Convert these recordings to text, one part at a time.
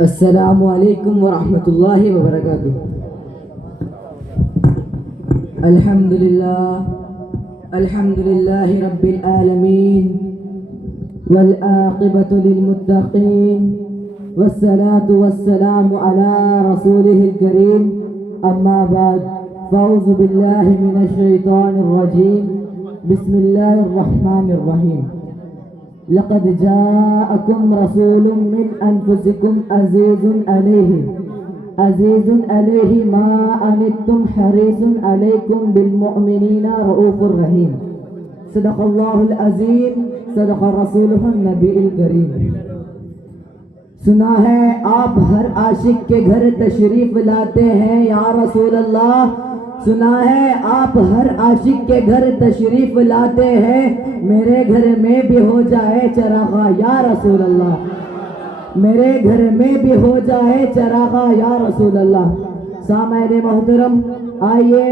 السلام علیکم ورحمۃ اللہ وبرکاتہ۔ الحمد للہ رب العالمین والعاقبۃ للمتقین والصلاة والسلام علی رسولہ الکریم، اما بعد فاعوذ باللہ من الشیطان الرجیم، بسم اللہ الرحمن الرحیم۔ لقد جاءكم رسول من أنفسكم عزيز عليه ما عنتم حريص عليكم بالمؤمنين رؤوف رحيم۔ صدق الله العظيم، صدق رسوله النبي الكريم۔ سنا ہے آپ ہر عاشق کے گھر تشریف لاتے ہیں یا رسول اللہ، سنا ہے آپ ہر عاشق کے گھر تشریف لاتے ہیں، میرے گھر میں بھی ہو جائے چراغا یا رسول اللہ، میرے گھر میں بھی ہو جائے چراغا یا رسول اللہ۔ سامعین محترم، آئیے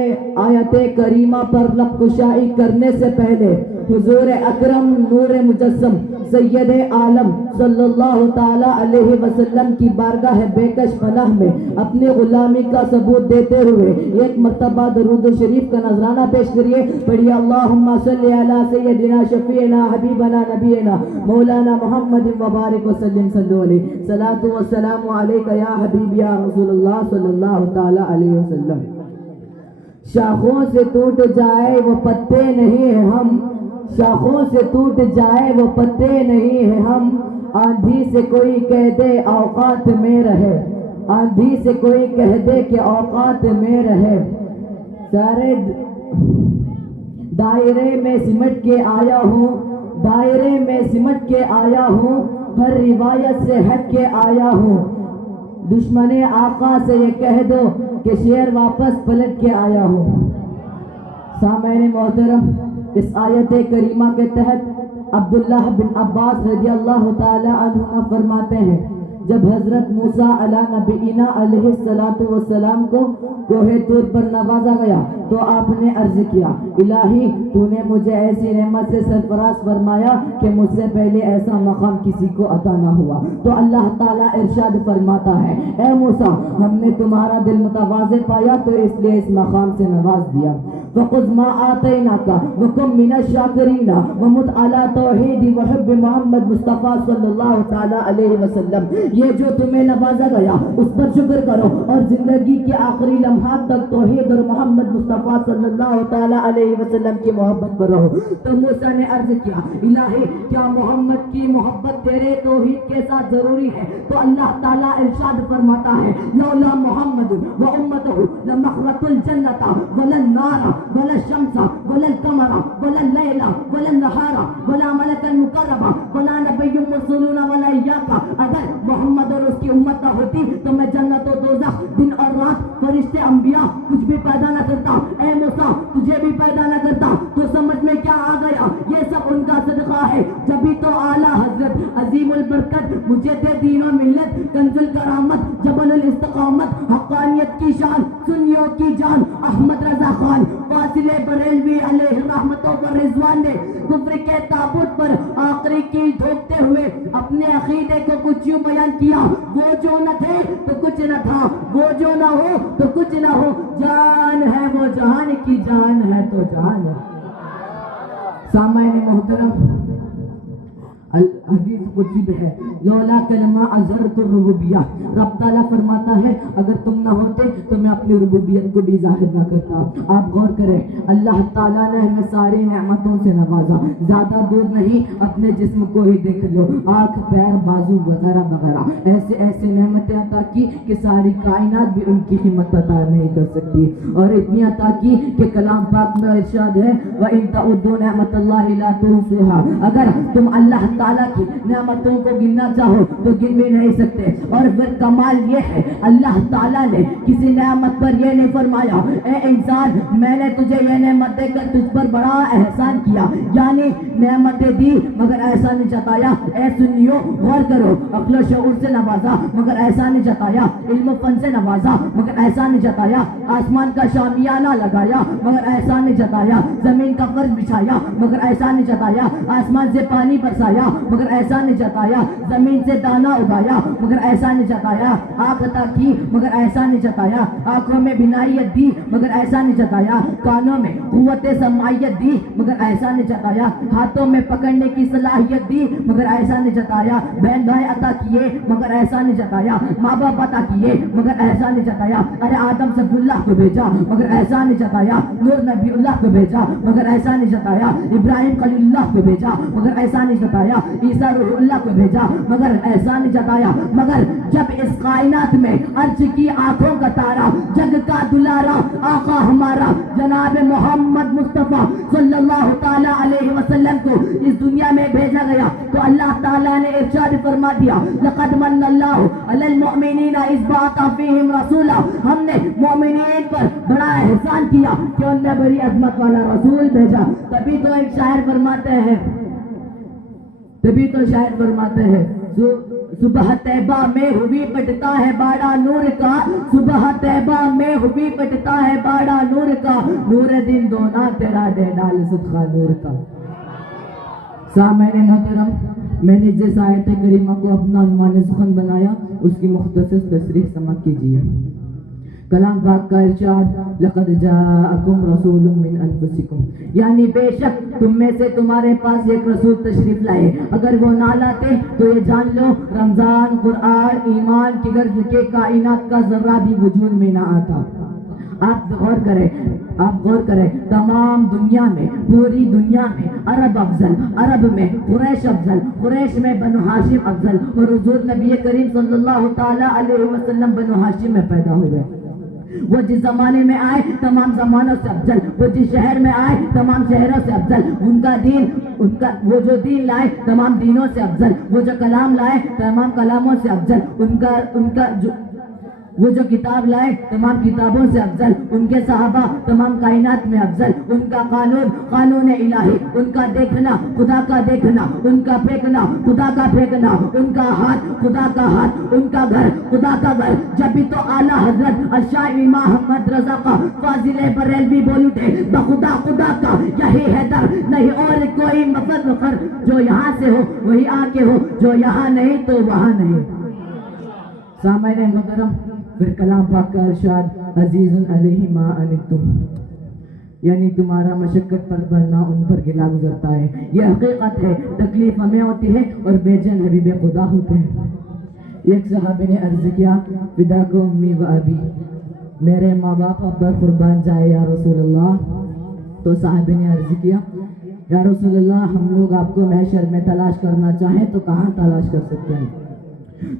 آیت کریمہ پر لب کشائی کرنے سے پہلے حضور اکرم نور مجسم سید عالم صلی اللہ تعالی علیہ وسلم کی بارگاہ بےکش پناہ میں اپنی غلامی کا ثبوت دیتے ہوئے ایک مرتبہ درود شریف کا نذرانہ پیش کریے۔ پڑھیے اللہم صلی علی سیدنا شفیعنا حبیبنا نبینا مولانا محمد وبارک وسلم، صلو علیہ، صلاۃ والسلام علیک یا حبیب یا رسول اللہ صلی اللہ تعالی علیہ وسلم۔ شاخوں سے ٹوٹ جائے وہ پتے نہیں ہیں ہم، شاخوں سے ٹوٹ جائے وہ پتے نہیں ہیں ہم، آندھی سے کوئی کہہ دے اوقات میں رہے، آندھی سے کوئی کہہ دے کہ اوقات میں رہے، سارے دائرے میں سمٹ کے آیا ہوں، دائرے میں سمٹ کے آیا ہوں، ہر روایت سے ہٹ کے آیا ہوں، دشمن آقا سے یہ کہہ دو کہ شیر واپس پلٹ کے آیا ہوں۔ سامعین محترم، اس آیت کریمہ کے تحت عبداللہ بن عباس رضی اللہ تعالی عنہما فرماتے ہیں، جب حضرت موسیٰ علی نبینا علیہ السلام کو کوہ طور پر نوازا گیا تو آپ نے عرض کیا، الہی تو نے مجھے ایسی نعمت سے سرفراز فرمایا کہ مجھ سے پہلے ایسا مقام کسی کو عطا نہ ہوا۔ تو اللہ تعالیٰ ارشاد فرماتا ہے، اے موسیٰ ہم نے تمہارا دل متواضع پایا تو اس لیے اس مقام سے نواز دیا۔ فَخُذْ مَا آتَيْنَاكَ وَكُن مِّنَ الشَّاكِرِينَ وَمُتْ عَلَىٰ تَوْحِيدِ وَحُبِّ محمد مصطفیٰ صلی اللہ تعالیٰ علیہ وسلم۔ یہ جو تمہیں نوازا گیا اس پر شکر کرو اور زندگی کے آخری لمحات تک توحید اور محمد مصطفیٰ صلی اللہ تعالیٰ علیہ وسلم کی محبت پر رہو۔ تو موسیٰ نے عرض کیا، الہی کیا محمد کی محبت تیرے توحید کے ساتھ ضروری ہے؟ تو اللہ تعالیٰ ارشاد فرماتا ہے، لولا محمد و امتہ لمخرت الجنت ولا النار ولا الشمس ولا القمر ولا اللیل ولا النہار ولا ملک مقرب ولا نبی مرسل ولا ایاک۔ اگر محمد اور اس کی امت نہ ہوتی تو میں جنت و دوزخ، دن اور رات، فرشتے، انبیاء کچھ بھی پیدا نہ کرتا۔ اے موسیٰ تجھے بھی پیدا نہ کرتا۔ تو سمجھ میں کیا آ گیا؟ یہ سب ان کا صدقہ ہے، جبھی تو اعلیٰ حضرت عظیم البرکت مجھد دین و ملت کنز الکرامت جبل الاستقامت حقانیت کی شان سنیوں کی جان احمد رضا خان فاضل بریلوی علیہ رحمت و رضوان نے کفر کے تابوت پر آخری کی ٹھوکتے ہوئے اپنے عقیدے کو کچھ یوں بیان کیا، وہ جو نہ تھے تو کچھ نہ تھا، وہ جو نہ ہو تو کچھ نہ ہو، جان ہے وہ جہان کی جان ہے تو جان ہے۔ سامعین محترم، حدیث قدسی میں ہے، لولا کلمہ اظہرت الربوبیہ، رب تعالیٰ فرماتا ہے اگر تم نہ ہوتے تو میں اپنی ربوبیت کو بھی ظاہر نہ کرتا۔ آپ غور کریں، اللہ تعالیٰ نے ہمیں ساری نعمتوں سے نوازا، زیادہ دور نہیں، اپنے جسم کو ہی دیکھ لو، آنکھ، پیر، بازو وغیرہ وغیرہ، ایسے ایسے نعمتیں عطا کی کہ ساری کائنات بھی ان کی قیمت عطا نہیں کر سکتی، اور اتنی عطا کی کہ کلام پاک میں ارشاد ہے، وَإِن تَعُدُّوا نِعْمَتَ اللَّهِ لَا تُحْصُوهَا، اگر تم اللہ تعالیٰ کی نعمتوں کو گننا چاہو تو گن بھی نہیں سکتے۔ اور پھر کمال یہ ہے، اللہ تعالیٰ نے کسی نعمت پر یہ نہیں فرمایا، اے انسان میں نے تجھے یہ نعمت دے کر تجھ پر بڑا احسان کیا، یعنی نعمتیں دی مگر ایسا نہیں جتایا، اے سنیو غور کرو، عقل و شعور سے نوازا مگر ایسا نہیں جتایا، علم و فن سے نوازا مگر ایسا نہیں جتایا، آسمان کا شامیانہ لگایا مگر ایسا نہیں جتایا، زمین کا فرش بچھایا مگر ایسا نہیں جتایا، آسمان سے پانی برسایا مگر مگر احسان جتایا، زمین سے دانا اگایا مگر احسان جتایا، آنکھ عطا کی مگر احسان جتایا، آنکھوں میں بینائیت دی مگر احسان جتایا، کانوں میں قوت سماعیت دی مگر احسان جتایا، ہاتھوں میں پکڑنے کی صلاحیت دی مگر احسان جتایا، بہن بھائی عطا کیے مگر احسان جتایا، ماں باپ عطا کیے مگر احسان جتایا، ارے آدم صف اللہ کو بھیجا مگر احسان جتایا، نور نبی اللہ کو بھیجا مگر احسان جتایا، ابراہیم خلیل اللہ کو بھیجا مگر احسان جتایا، عیسیٰ روح اللہ کو بھیجا مگر احسان جتایا، مگر جب اس کائنات میں عرش کی آنکھوں کا تارا، جگ کا دلارا آقا ہمارا جناب محمد مصطفیٰ صلی اللہ تعالی علیہ وسلم کو اس دنیا میں بھیجا گیا تو اللہ تعالیٰ نے ارشاد فرما دیا لقد من اللہ علی المؤمنین اذ بعث فیہم رسولا، ہم نے مومنین پر بڑا احسان کیا کہ ان نے بڑی عظمت والا رسول بھیجا۔ تبھی تو ایک شاعر فرماتے ہیں، تبھی تو شاعر فرماتے ہیں صبح طیبہ میں ہوئی پٹتا ہے باڑا نور کا، صبح طیبہ میں ہوئی پٹتا ہے باڑا نور کا، نور دن دونا تیرا دے ڈال صدقہ نور کا۔ سامعین محترم، میں نے جس آیت کریمہ کو اپنا عنوان سخن بنایا اس کی مختصر تصریح سماعت کیجیے۔ کلام پاک کا ارشاد لقد جاءکم رسول من انفسکم، یعنی بے شک تم میں سے تمہارے پاس ایک رسول تشریف لائے، اگر وہ نہ لاتے تو یہ جان لو رمضان قرآن ایمان کی غرض کے کائنات کا ذرہ بھی وجود میں نہ آتا۔ آپ غور کریں تمام دنیا میں، پوری دنیا میں عرب افضل، عرب میں قریش افضل، قریش میں بنو ہاشم افضل، اور حضور نبی کریم صلی اللہ تعالی علیہ وسلم بنو ہاشم میں پیدا ہوئے۔ وہ جس زمانے میں آئے تمام زمانوں سے افضل، وہ جس شہر میں آئے تمام شہروں سے افضل، ان کا دین وہ جو دین لائے تمام دینوں سے افضل، وہ جو کلام لائے تمام کلاموں سے افضل، وہ جو کتاب لائے تمام کتابوں سے افضل، ان کے صحابہ تمام کائنات میں افضل، ان کا قانون الہی، ان کا دیکھنا خدا کا دیکھنا، ان کا پھینکنا خدا کا پھینکنا، ان کا ہاتھ خدا کا ہاتھ، ان کا گھر خدا کا گھر۔ جب بھی تو اعلیٰ حضرت الشاہ امام محمد رضا کا فاضل بریلوی بول اٹھے بخدا خدا کا یہی ہے در، نہیں اور کوئی مفر، جو یہاں سے ہو وہی آ کے ہو، جو یہاں نہیں تو وہاں نہیں۔ سامعین محترم، پھر کلام پاک کا ارشاد عزیز علیہ ما عنتم، یعنی تمہارا مشقت پر بڑھنا ان پر گلا گزرتا ہے، یہ حقیقت ہے، تکلیف ہمیں ہوتی ہے اور بے چین حبیب خدا ہوتے ہیں۔ ایک صحابی نے عرض کیا فدا کو امی و ابی، میرے ماں باپ اب پر قربان جائے یا رسول اللہ۔ تو صحابی نے عرض کیا یا رسول اللہ ہم لوگ آپ کو محشر میں تلاش کرنا چاہیں تو کہاں تلاش کر سکتے ہیں؟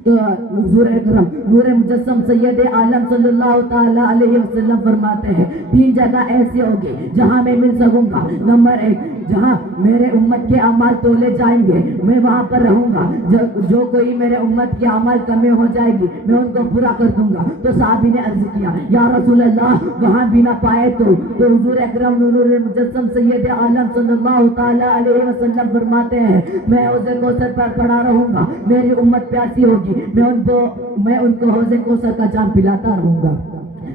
تو حضور اکرم نور مجسم سید عالم صلی اللہ تعالی علیہ وسلم فرماتے ہیں 3 جگہ ایسی ہوگی جہاں میں مل سکوں گا۔ نمبر 1 جہاں میرے امت کے اعمال تولے جائیں گے میں وہاں پر رہوں گا، جو کوئی میرے امت کے اعمال کمی ہو جائے گی میں ان کو پورا کر دوں گا۔ تو صحابی نے عرض کیا یا رسول اللہ وہاں بھی نہ پائے تو حضور اکرم نور مجسم سید عالم صلی اللہ تعالی علیہ وسلم فرماتے ہیں میں حوض کوثر پر کھڑا رہوں گا، میری امت پیاسی ہوگی، میں ان کو حوض کوثر کا جام پلاتا رہوں گا۔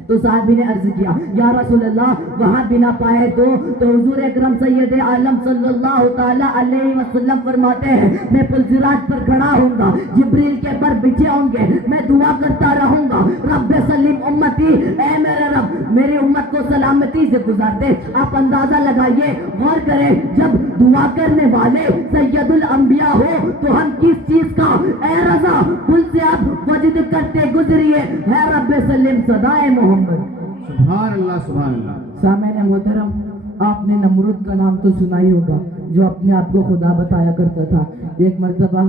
تو صحابی نے عرض کیا یا رسول اللہ وہاں بھی نہ پائے تو حضور اکرم سید عالم صلی اللہ تعالی علیہ وسلم فرماتے ہیں میں پلزرات پر کھڑا ہوں گا، جبریل کے پر بچھے ہوں گے، میں دعا کرتا رہوں گا رب سلیم امتی، اے میرے رب میری امت کو سلامتی سے گزار دے۔ آپ اندازہ لگائیے، غور کریں، جب دعا کرنے والے سید الانبیاء ہو تو ہم کس چیز کا اے رضا کل سے آپ وجد کرتے گزریے ہے رب سلیم صدائے محمد۔ سبحان اللہ سبحان اللہ۔ سامعین محترم، آپ نے نمرود کا نام تو سنا ہی ہوگا جو اپنے آپ کو خدا بتایا کرتا تھا۔ ایک مرتبہ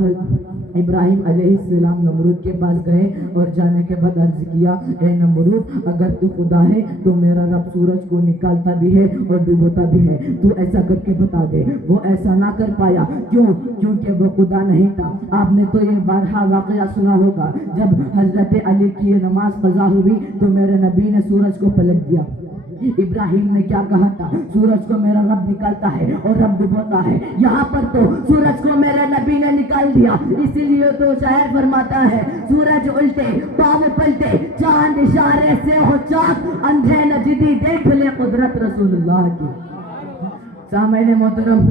ابراہیم علیہ السلام نمرود کے پاس گئے اور جانے کے بعد عرض کیا اے نمرود اگر تو خدا ہے تو میرا رب سورج کو نکالتا بھی ہے اور ڈبوتا بھی ہے، تو ایسا کر کے بتا دے۔ وہ ایسا نہ کر پایا، کیونکہ وہ خدا نہیں تھا۔ آپ نے تو یہ بارہا واقعہ سنا ہوگا، جب حضرت علی کی نماز قضا ہوئی تو میرے نبی نے سورج کو پلٹ دیا۔ ابراہیم نے کیا کہا تھا؟ سورج کو میرا رب نکالتا ہے اور رب ڈبوتا ہے، یہاں پر تو سورج کو میرے نبی نے نکال دیا۔ اسی لیے تو شاعر فرماتا ہے سورج الٹے پاؤں پلٹے چاند اشارے سے ہو چاک، اندھے نجدی دیکھ لے قدرت رسول اللہ کی۔ سامعین محترم،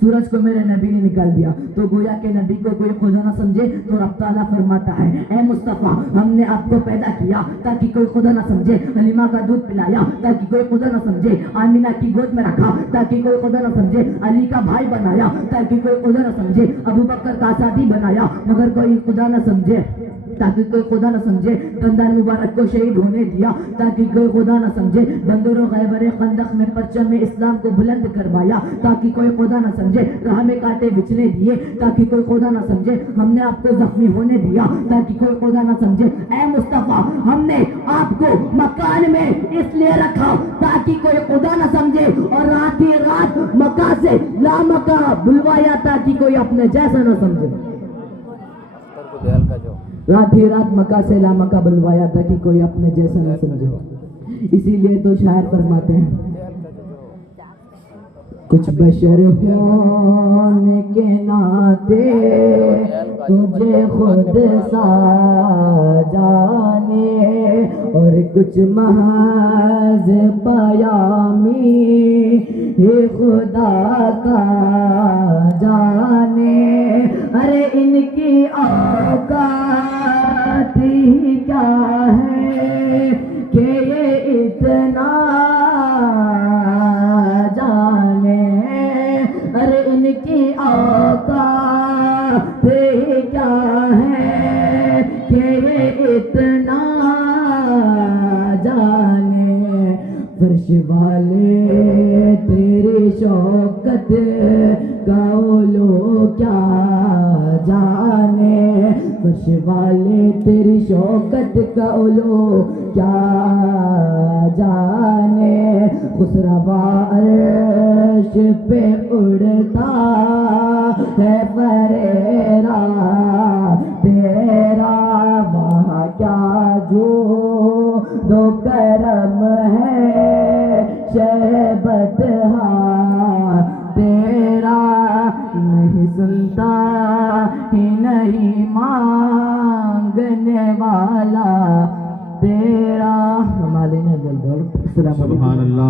سورج کو میرے نبی نے نکال دیا تو گویا کہ نبی کو کوئی خدا نہ سمجھے تو رب تعالیٰ فرماتا ہے اے مصطفیٰ ہم نے آپ کو پیدا کیا تاکہ کوئی خدا نہ سمجھے، حلیمہ کا دودھ پلایا تاکہ کوئی خدا نہ سمجھے، آمینہ کی گود میں رکھا تاکہ کوئی خدا نہ سمجھے، علی کا بھائی بنایا تاکہ کوئی خدا نہ سمجھے، ابو بکر کا ساتھی بنایا مگر کوئی خدا نہ سمجھے تاکہ کوئی خدا نہ سمجھے، دندان مبارک کو شہید ہونے دیا تاکہ کوئی خدا نہ سمجھے، بندر و غیبر خندق میں پرچم اسلام کو بلند کروایا تاکہ کوئی خدا نہ سمجھے، راہ میں کانٹے بچھنے دیے تاکہ کوئی خدا نہ سمجھے، ہم نے آپ کو زخمی ہونے دیا تاکہ کوئی خدا نہ سمجھے۔ اے مصطفیٰ ہم نے آپ کو مکان میں اس لیے رکھا تاکہ کوئی خدا نہ سمجھے، اور رات ہی رات مکہ سے لامکہ بلوایا تاکہ کوئی اپنے جیسا نہ سمجھے، رات ہی رات مکہ سے لامکہ بلوایا تاکہ کوئی اپنے جیسا نہ سمجھے۔ اسی لیے تو شاعر فرماتے ہیں کچھ بشر ہونے کے ناطے تجھے خود سا جانے، اور کچھ محض پیامی ہے خدا کا جانے، ارے ان کی اوقات ہی کیا ہے کہ یہ اتنا جانے، ارے ان کی اوقات ہی کیا ہے کہ یہ اتنا جانے، فرش والے تیری شوکت کا علو کیا جانے، فرش والے تیری شوکت کا علو کیا جانے، خسروا عرش پہ اڑتا ہے فریرا تیرا، وہاں کیا جو دو کرم ہے شہبت تیرا، نہیں سنتا ہی نہیں مانگنے والا تیرا۔ السلام علیکم۔ سبحان اللہ۔